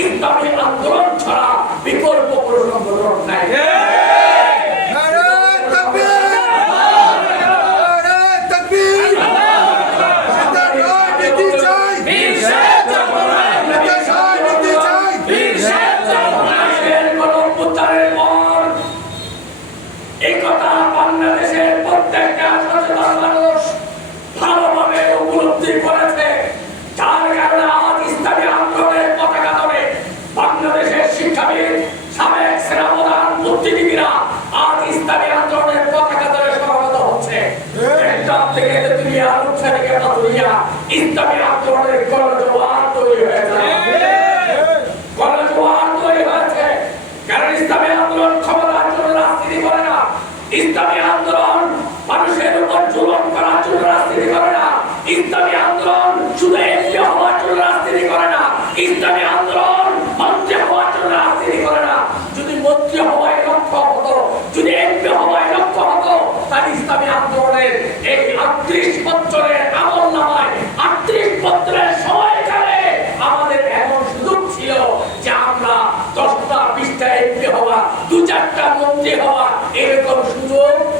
இருந்தார் Instagram.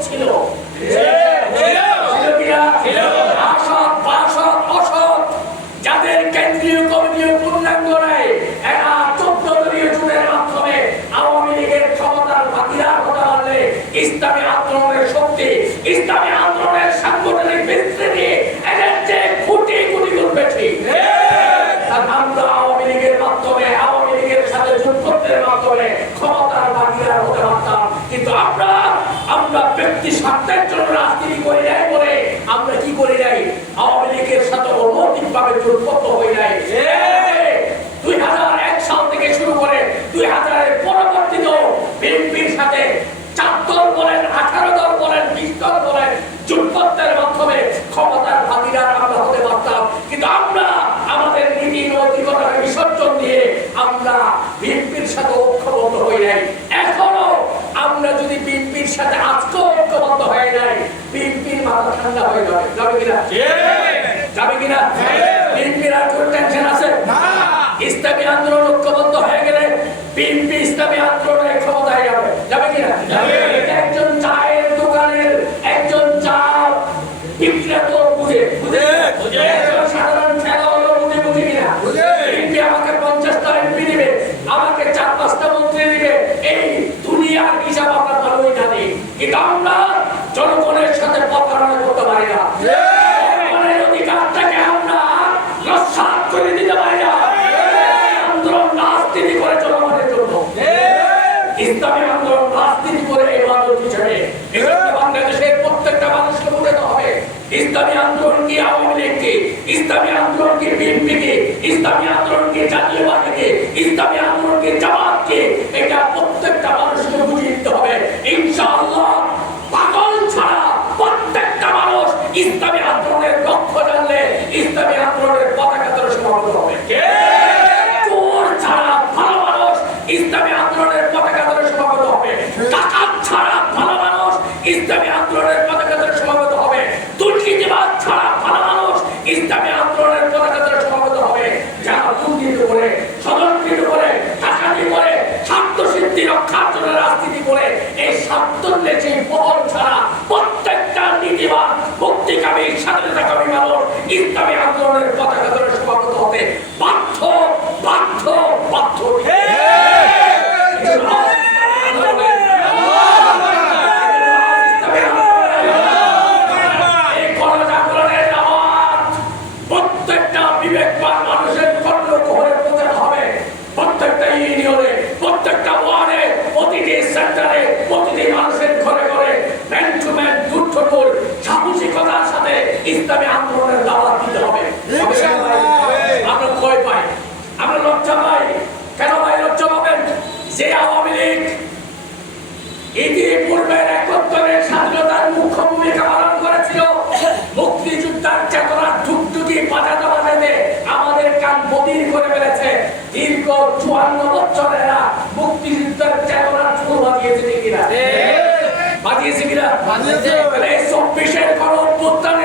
ছিল। ক্ষমতার ভাগিদার হতে আন্দোলনের শক্তি ইসলামী আন্দোলনের সাংগঠনিক বৃত্তি নিয়ে লীগের মাধ্যমে আওয়ামী লীগের সাথে যুদ্ধের মাধ্যমে ক্ষমতার ভাগিদার হতে পারতাম কিন্তু আপনার আমরা ব্যক্তি স্বার্থের জন্য রাজনীতি করি নাই। তিন তিন ইসলামী আন্দোলন ঐক্যবদ্ধ হয়ে গেলে বিএনপি ইসলামী আন্দোলনের ক্ষমতায় যাবে। যাবে কিনা? একজন চায়ের দোকানের একজন দিবে আমাকে চার পাঁচটা মন্ত্রী দিবে। এই দুনিয়ার হিসাব আমরা ভালোই জানি। কিন্তু আমরা জনগণের পারি না ইসলামী আন্দোলন বাংলাদেশের প্রত্যেকটা মানুষকে বোঝাতে হবে। ইসলামী আন্দোলন কি আওয়ামী লীগ কি? ইসলামী আন্দোলন কি বিএনপি ইসলামী আন্দোলন জাতীয়বাদ করলে যে পথ বানিয়েছে কিনা? চব্বিশের কোন অভ্যুত্থান